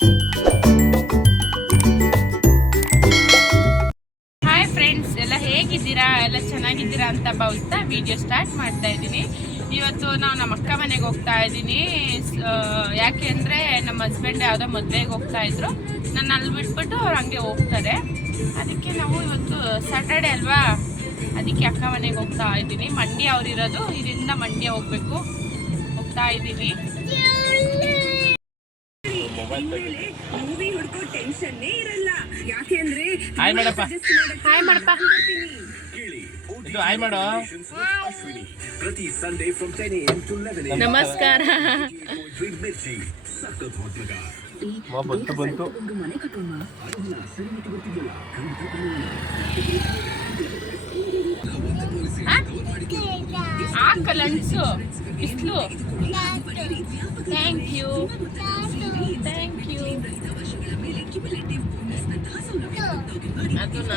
Hi friends, ಎಲ್ಲ ಹೇಗಿದ್ದೀರಾ? ಎಲ್ಲ ಚೆನ್ನಾಗಿದ್ದೀರಾ ಅಂತ ಭಾವಿಸ್ತಾ ವಿಡಿಯೋ ಸ್ಟಾರ್ಟ್ ಮಾಡ್ತಾ ಇದ್ದೀನಿ. ಇವತ್ತು ನಮ್ಮ ಅಕ್ಕ ಮನೆಗೆ ಹೋಗ್ತಾ ಇದ್ದೀನಿ. ಯಾಕೆ ಅಂದರೆ ನಮ್ಮ ಹಸ್ಬೆಂಡ್ ಯಾವುದೋ ಮದುವೆಗೆ ಹೋಗ್ತಾ ಇದ್ರು. ನಾನು ಅಲ್ಲಿ ಬಿಟ್ಬಿಟ್ಟು ಅವ್ರು ಹಂಗೆ ಹೋಗ್ತಾರೆ. ಅದಕ್ಕೆ ನಾವು ಇವತ್ತು ಸ್ಯಾಟರ್ಡೆ ಅಲ್ವಾ, ಅದಕ್ಕೆ ಅಕ್ಕ ಮನೆಗೆ ಹೋಗ್ತಾ ಇದ್ದೀನಿ. ಮಂಡ್ಯ ಅವರಿರೋದು, ಇದರಿಂದ ಮಂಡ್ಯ ಹೋಗ್ತಾ ಇದ್ದೀನಿ. ಹಾಯ್ ಮಾಡಪ್ಪ. ಹಾಯ್ ಮಾಡಪ್ಪ. ಇದು ಹಾಯ್ ಮಾಡೋ. ನಮಸ್ಕಾರ. ಬಂತು ಆಕಲನ್ಸು ಬಿಸ್ಲು. Thank you. ಅದನ್ನ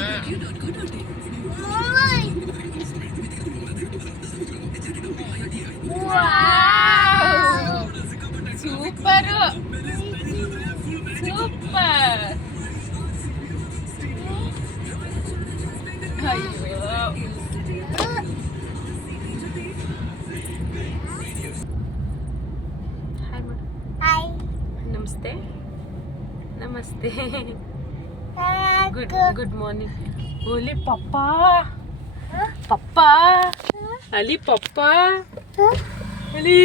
ಸೂಪರು, ಸೂಪರ್. ಅಯ್ಯೋ, ನಮಸ್ತೆ. ನಮಸ್ತೆ. Good morning. ಓಲಿ ಪಪ್ಪ, ಪಪ್ಪ ಅಲಿ, ಪಪ್ಪ ಅಲಿ.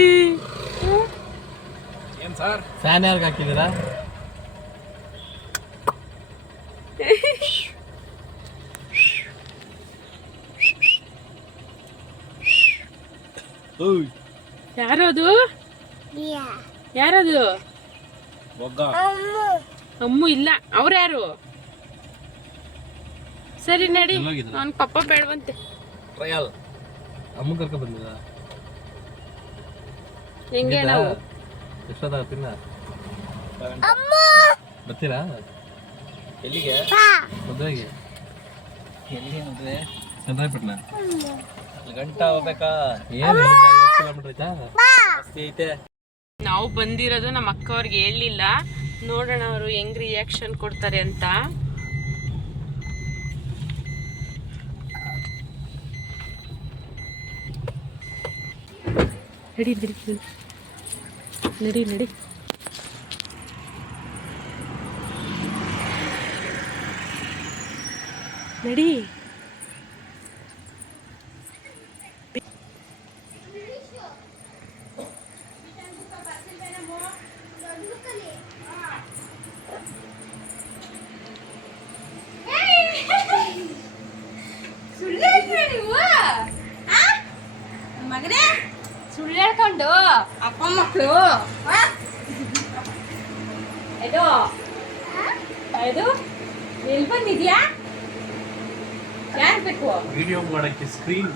ಏನ್ ಸರ್, ಫ್ಯಾನ್ ಯಾರಿಗೆ ಹಾಕಿದ್ದೀರಾ? ಯಾರದು? ಯಾರದು? ಅಮ್ಮು ಇಲ್ಲ. ಅವ್ರು ಯಾರು? ಸರಿ ನಡಿ, ಅವ್ನ ಪಪ್ಪ ಬೇಡವಂತೆ. ಟ್ರಯಲ್ ಅಮ್ಮ ಕರ್ಕ ಬಂದಿಲ್ಲ. ಹೆಂಗೆ ನಾವು ಎಷ್ಟೊತ್ತಾಗ ತಿನ್ನ ಬರ್ತೀರಾ? ಎಲ್ಲಿಗೆ? ಮದುವೆಗೆ. ಎಲ್ಲಿ ಮದುವೆ? ಚಂದ್ರಾಯಪಟ್ಟಣ. ಗಂಟಾ ಹೋಗ್ಬೇಕಾ? ಏನು 50 ಕಿಲೋಮೀಟರ್ ಐತಾ? ಜಾಸ್ತಿ ಐತೆ. ನಾವು ಬಂದಿರೋದು ನಮ್ಮ ಅಕ್ಕ ಅವ್ರಿಗೆ ಹೇಳಲಿಲ್ಲ. ನೋಡೋಣ ಅವರು ಹೆಂಗ್ ರಿಯಾಕ್ಷನ್ ಕೊಡ್ತಾರೆ ಅಂತ. ನಡಿ ನಡಿ ನಡಿ ನಡಿ. ನಡಿ. ಮಗನೇ ಸುಳ್ಳು ಹೇಳ್ಕೊಂಡು ಅಪ್ಪ ಮಕ್ಕಳು ಇದು ಎಲ್ಲಿ ಬಂದಿದ್ಯಾ? ಯಾರು ಬೇಕು? ವಿಡಿಯೋ ಮಾಡಕ್ಕೆ ಸ್ಕ್ರೀನ್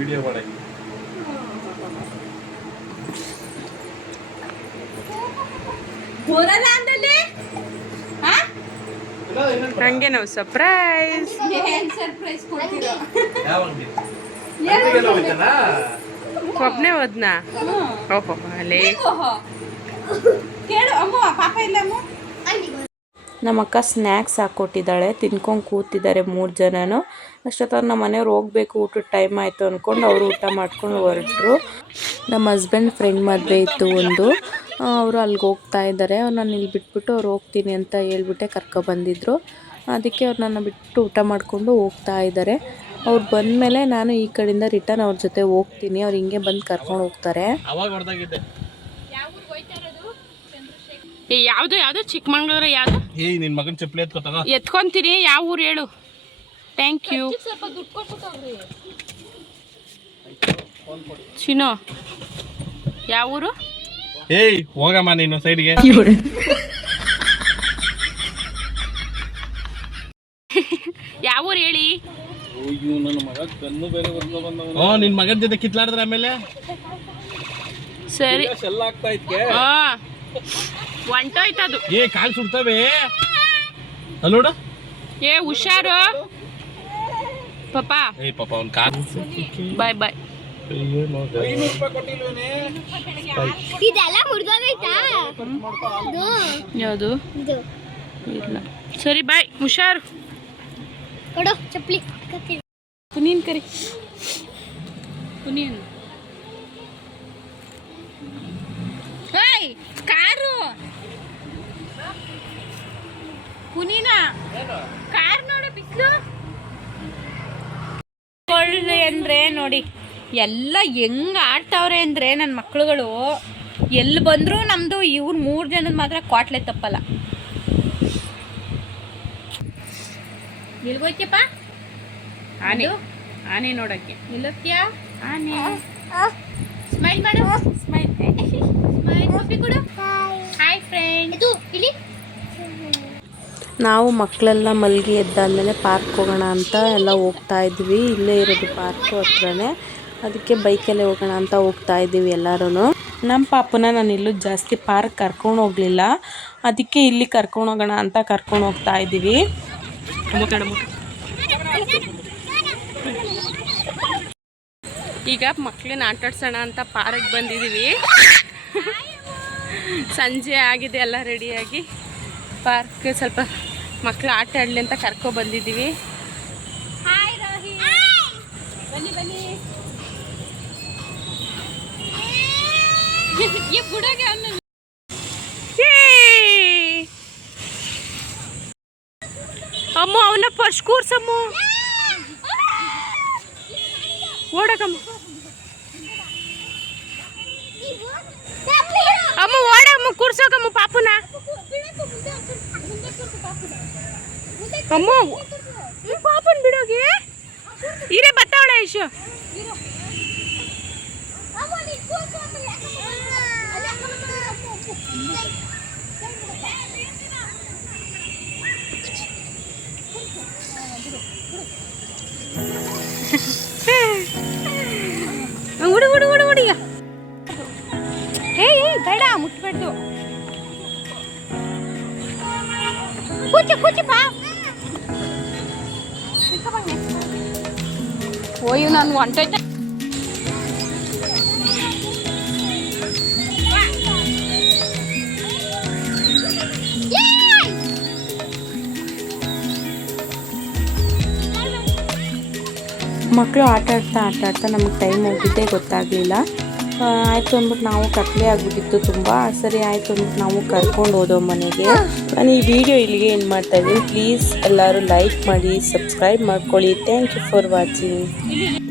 ವಿಡಿಯೋ ಮಾಡಕ್ಕೆ. ಬರಲ್ಲ ಅಂದಲ್ಲಿ ಹಂಗೆ ನಾವು ಸರ್ಪ್ರೈಸ್. ಏನ್ ಸರ್ಪ್ರೈಸ್ ಕೊಡ್ತೀರೋ? ಒಬ್ಬನೇ ಹೋದ್ನಾ? ಓಹೋ ಅಲ್ಲೇ ಕೇಳು. ಅಮ್ಮ ಪಾಪ ಇಲ್ಲ. ನಮ್ಮ ಅಕ್ಕ ಸ್ನ್ಯಾಕ್ಸ್ ಹಾಕ್ಕೊಟ್ಟಿದ್ದಾಳೆ, ತಿನ್ಕೊಂಡು ಕೂತಿದ್ದಾರೆ 3 ಜನನು. ಅಷ್ಟೊತ್ತ ನಮ್ಮ ಮನೆಯವ್ರು ಹೋಗ್ಬೇಕು, ಊಟದ ಟೈಮ್ ಆಯಿತು ಅಂದ್ಕೊಂಡು ಅವರು ಊಟ ಮಾಡ್ಕೊಂಡು ಹೊರಟರು. ನಮ್ಮ ಹಸ್ಬೆಂಡ್ ಫ್ರೆಂಡ್ ಮದುವೆ ಇತ್ತು ಒಂದು, ಅವರು ಅಲ್ಲಿಗೆ ಹೋಗ್ತಾ ಇದ್ದಾರೆ. ನಾನು ಇಲ್ಲಿ ಬಿಟ್ಬಿಟ್ಟು ಅವ್ರು ಹೋಗ್ತೀನಿ ಅಂತ ಹೇಳ್ಬಿಟ್ಟೆ ಕರ್ಕೊಬಂದಿದ್ರು. ಅದಕ್ಕೆ ಅವ್ರು ನನ್ನ ಬಿಟ್ಟು ಊಟ ಮಾಡಿಕೊಂಡು ಹೋಗ್ತಾ ಇದ್ದಾರೆ. ಅವ್ರು ಬಂದಮೇಲೆ ನಾನು ಈ ಕಡೆಯಿಂದ ರಿಟರ್ನ್ ಅವ್ರ ಜೊತೆ ಹೋಗ್ತೀನಿ. ಅವ್ರು ಹಿಂಗೆ ಬಂದು ಕರ್ಕೊಂಡು ಹೋಗ್ತಾರೆ. ಯಾವುದು ಚಿಕ್ಕಮಂಗ್ಳೂರು? ಯಾವುದು? ನಿನ್ನ ಮಗನ ಚಪ್ಪಲಿ ಎತ್ಕೊಂತೀನಿ. ಯಾವ ಊರು ಹೇಳು? Thank you. ಚಿನ್ನು ಯಾವ ಊರು? ಹೋಗಮ್ಮ ನೀನು ಸೈಡ್ಗೆ. ಯಾವ ಊರು ಹೇಳಿ? ನಿನ್ ಮಗನ ಜೊತೆ ಕಿತ್ಲಾಡಿದ್ರೆ ಆಮೇಲೆ ಸರಿ. ಆಗ್ತಾ ಹೊಂಟೋಯ್ತದು. ಕಾಲು ಸುಡ್ತವೆ ನೋಡು. ಹುಷಾರು ಪಾಪ. ಪಾಪ ಅವ್ನ ಕಾಲು. ಬಾಯ್ ಬಾಯ್. ಇದೆಲ್ಲ ಮುರಿದೋಗೈತಾ ಯಾವುದು ಇದು ಇಲ್ಲ. ಸರಿ ಬಾಯ್, ಹುಷಾರು. ಕೊಡು ಚಪ್ಪಲಿ ಪುನೀನ್ ಕರಿ, ಪುನೀನ್. ಏಯ್ ಕಾರು ಪುನೀನ, ಕಾರ್ ನೋಡು, ಬಿಸಿಲು ಕೊಳ್ಳಿ ಅಂದ್ರೆ ನೋಡಿ ಎಲ್ಲ ಹೆಂಗ್ ಆಡ್ತಾವ್ರೆ ಅಂದ್ರೆ ನನ್ನ ಮಕ್ಳುಗಳು. ಎಲ್ಲಿ ಬಂದ್ರು ನಮ್ದು ಇವ್ರು 3 ಜನದ ಮಾತ್ರ ಕ್ವಾಟ್ಲೆ ತಪ್ಪಲ್ಲ. ಎಲ್ಗೋಯ್ತಪ್ಪ ಆನೆ? ಆನೆ ನೋಡಕ್ಕೆ ಎಲ್ಲೋಗ್ತೀಯಾ? ಆನೆ ಸ್ಮೈಲ್ ಮಾಡು, ಸ್ಮೈಲ್ ಸ್ಮೈಲ್ ಕಾಫಿ ಕೊಡು. Hi friend. ಇದು ಇಲ್ಲಿ ನಾವು ಮಕ್ಕಳೆಲ್ಲ ಮಲಗಿ ಎದ್ದಾದ್ಮೇಲೆ ಪಾರ್ಕ್ ಹೋಗೋಣ ಅಂತ ಎಲ್ಲ ಹೋಗ್ತಾ ಇದ್ವಿ. ಇಲ್ಲೇ ಇರೋದು ಪಾರ್ಕು ಹತ್ರನೇ, ಅದಕ್ಕೆ ಬೈಕಲ್ಲೇ ಹೋಗೋಣ ಅಂತ ಹೋಗ್ತಾ ಇದ್ದೀವಿ ಎಲ್ಲರೂ. ನಮ್ಮ ಪಾಪನ ನಾನು ಇಲ್ಲೂ ಜಾಸ್ತಿ ಪಾರ್ಕ್ ಕರ್ಕೊಂಡು ಹೋಗಲಿಲ್ಲ, ಅದಕ್ಕೆ ಇಲ್ಲಿ ಕರ್ಕೊಂಡು ಹೋಗೋಣ ಅಂತ ಕರ್ಕೊಂಡು ಹೋಗ್ತಾ ಇದ್ದೀವಿ. ಈಗ ಮಕ್ಕಳನ್ನ ಆಟಾಡ್ಸೋಣ ಅಂತ ಪಾರ್ಕ್ ಬಂದಿದ್ದೀವಿ. ಸಂಜೆ ಆಗಿದೆ, ಎಲ್ಲ ರೆಡಿಯಾಗಿ ಪಾರ್ಕ್ ಸ್ವಲ್ಪ ಮಕ್ಕಳು ಆಟ ಆಡಲಿ ಅಂತ ಕರ್ಕೊ ಬಂದಿದ್ದೀವಿ. ಬನ್ನಿ ಬನ್ನಿ. ಅಮ್ಮ ಅವನ ಪರ್ಸ್ ಕೂರ್ಸಮ್ಮ, ಓಡಕಮ್ಮ ಅಮ್ಮ, ಓಡಮ್ಮ ಕೂರ್ಸೋಕಮ್ಮ ಪಾಪುನ. ಅಮ್ಮ ಪಾಪನ್ ಬಿಡೋಗಿ ಇರೇ ಬತ್ತಾವಳ ಇಶು. ಉಡು ಉಡು ಉಡು ಉಡಿಯ. ಏಯ್ ಬೇಡ, ಮುಟ್ಬೇಡ್ದು. ಕೂಚು ಕೂಚು ಬಾ. ಓಯ್ಯು ನಾನು ಹೊಂಟೋಯ್ತೆ. ಮಕ್ಕಳು ಆಟ ಆಡ್ತಾ ನಮಗೆ ಟೈಮ್ ಹೋಗಿದ್ದೇ ಗೊತ್ತಾಗಲಿಲ್ಲ. ಆಯಿತು ಅಂದ್ಬಿಟ್ಟು ನಾವು ಕತ್ಲೆ ಆಗಿಬಿಟ್ಟಿತ್ತು ತುಂಬ. ಸರಿ ಆಯಿತು ಅಂದ್ಬಿಟ್ಟು ನಾವು ಕರ್ಕೊಂಡು ಹೋದೋ ಮನೆಗೆ. ನಾನು ಈ ವಿಡಿಯೋ ಇಲ್ಲಿಗೆ ಏನು ಮಾಡ್ತಾಯಿದ್ದೀನಿ. ಪ್ಲೀಸ್ ಎಲ್ಲರೂ ಲೈಕ್ ಮಾಡಿ, ಸಬ್ಸ್ಕ್ರೈಬ್ ಮಾಡ್ಕೊಳ್ಳಿ. Thank you for watching.